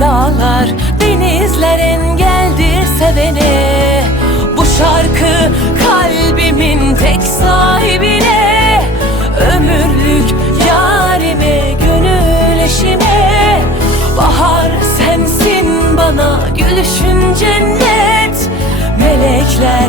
dağlar, denizler engeldir sevene. Bu şarkı kalbimin tek sahibine. Ömürlük yarime, gönül eşime. Bahar sensin bana, gülüşün cennet. Melekler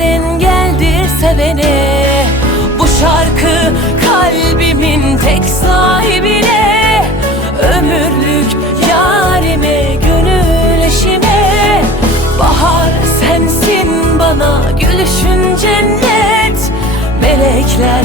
engeldir sevene. Bu şarkı kalbimin tek sahibine. Ömürlük yarime, gönül eşime. Bahar sensin bana, gülüşün cennet. Melekler